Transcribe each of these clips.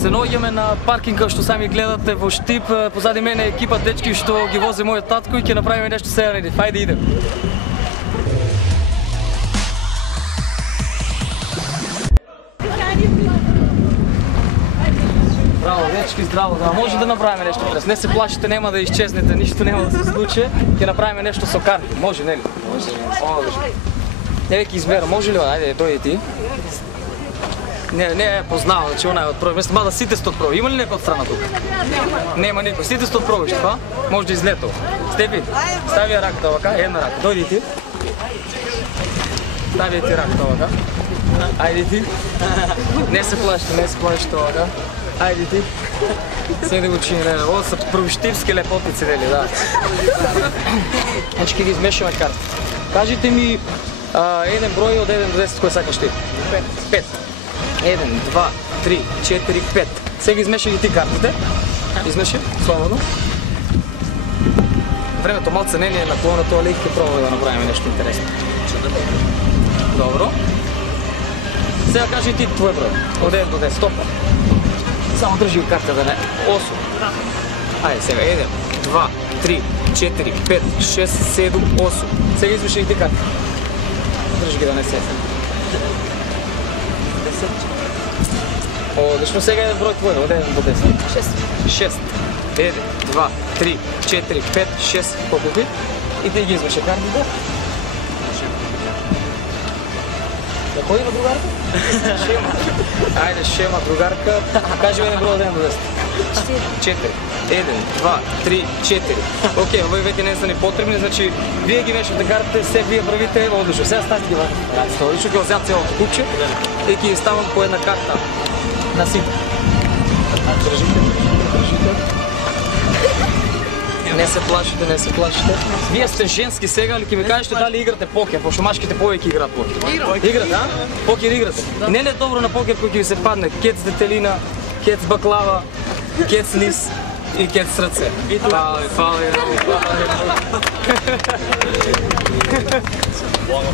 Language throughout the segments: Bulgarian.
Се наоѓаме на паркинга што сами гледате во Штип. Позади мене е екипа дечки што ги вози мојот татко и ќе направиме нешто сега, нели? Ајде идем. Браво, дечки, здраво, да. Може да направиме нешто прес. Не се плашите, нема да изчезнете, ништо нема да се случи. Ќе направиме нешто со карти. Може, нели? Може. Еве ќе изберам. Може ли? Ајде, дојди ти. Не познавам, значи она е од прво. Мислам, мада сите сте од прво. Има ли некој од страна тука? Нема никој. Сите сте од прво, па? Може да излетува. Степи, стави ја раката овака, една рака. Дојди ти. Стави ти раката овака. Ајде ти. Не се плашите овака. Ајде ти. Седи го чини, ово са првоштипски лепотници, нели, да. Значи ќе ги измешаме карти. Кажите ми еден број од 1 до 10 кој сакаш ти? 5. 1, 2, 3, 4, 5. Сега измеши ги ти картите. Измеши, слободно. Времето малце не е наклонено, тоа лик ќе пробаме да направиме нешто интересно. Добро. Сега кажи ти твој број. Од 1 до 10, стопа. Само држи ги карта да не. 8. Ајде сега, 1, 2, 3, 4, 5, 6, 7, 8. Сега измеши ги ти карта. Држи ги да не се. Одлично, сега е број твој, од 1 до 10. 6. 1, 2, 3, 4, 5, 6, колку ти? И ти ги измеше картите. Да ходи на другарка? Шема. Ајде, шема, другарка. Кажи еден број од 1 до 10. 4. 1, 2, 3, 4. Океј, овој веќе не са ни потребни, значи вие ги мешате картите, се вие правите одлично. Сега ставите ги вака. Одлично ќе озем целото купче и ќе ставам по една карта на сите. Држите. Не се плашите. Вие сте женски сега, или ќе ми кажете дали играте покер, пошто машките повеќе играат покер. Играте, а? Покер играте. Не е добро на покер кој ќе ви се падне кец детелина, кец баклава, кец лис и кец срце. Фали.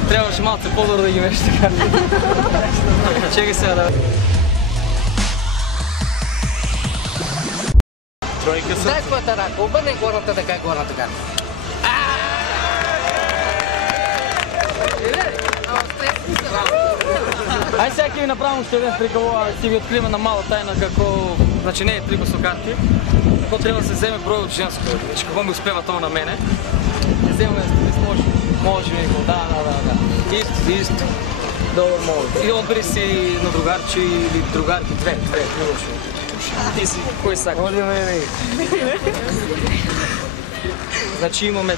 Трябваше малце по-добро да ги мешате карти. Чекай сега да... Дай твоята рака, обърни горната така и горната карта. Ај сега ќе ви направам уште еден трик, ова ќе ви откриеме на мала тајна како... Значи не е трик со карти, како треба да се земе број од женско. Значи како ми успева тоа на мене. Ќе земеме може. Може ми го, да. Исто. Добро, може. И одбери си на другарчи или другарки, две, лошо. Ти си, кој сакаш? Оди мене. Значи имаме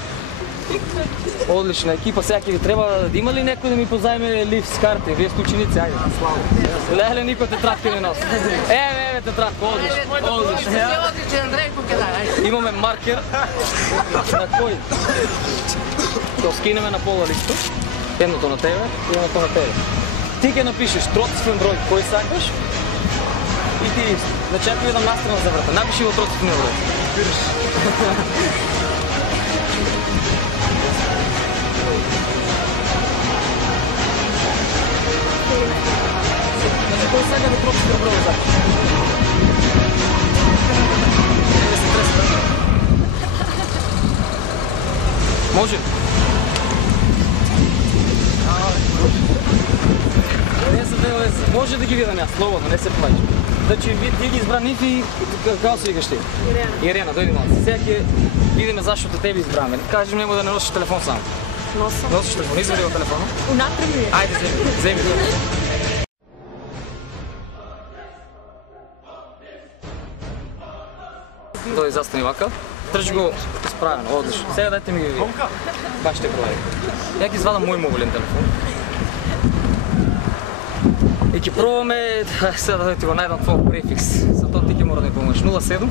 одлична екипа, сега ќе ви треба да има ли некој да ми позајме лифт с карти? Вие сте ученици, ајде. Леле, никој тетрадки не носи. Еве тетрадка, одлично. Имаме маркер. На кој? Ќе скинеме на пола листот. Едното на тебе и едното на тебе. Ти ќе напишеш троцифрен број кој сакаш и ти исто. Значи ако видам настрана за врата, напиши го троцифрен број. Значи кој сака да троцифрен број сакаш? Не се треса. Може? Може да ги видам јас, слободно, не се плаќи. Значи, ти ги избра нив и како се викаш ти? Ирена, дојди малце. Сега ќе видиме зашто те тебе избраме. Кажи нему да не носиш телефон само. Носам. Носиш телефон, извади го телефона. Унатре ми е. Ајде, земи. Дојди, застани вака. Држи го исправено, одлично. Сега дайте ми ги види. Баш те провери. Ја ќе извадам мој мобилен телефон. И ќе пробаме, сега да ти го најдам твој префикс, за тоа ти ќе мора да ми помогнеш. 07?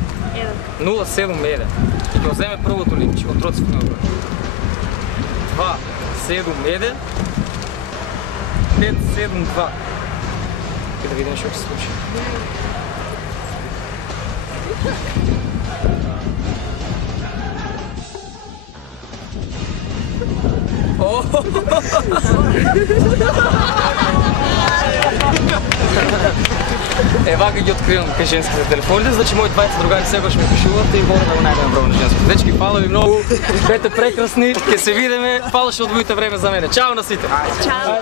071. И ќе оземе првото линче од троцифрен број. 271 572. И да видим што ќе се случи. Ева ги откривам кај женските телефони, значи мои 20 другари сегаш ме пишуват и мора да го најдем број на женските. Дечки, фала ви многу, бете прекрасни, ќе се видиме, фала што одвоите време за мене. Чао на сите! Чао!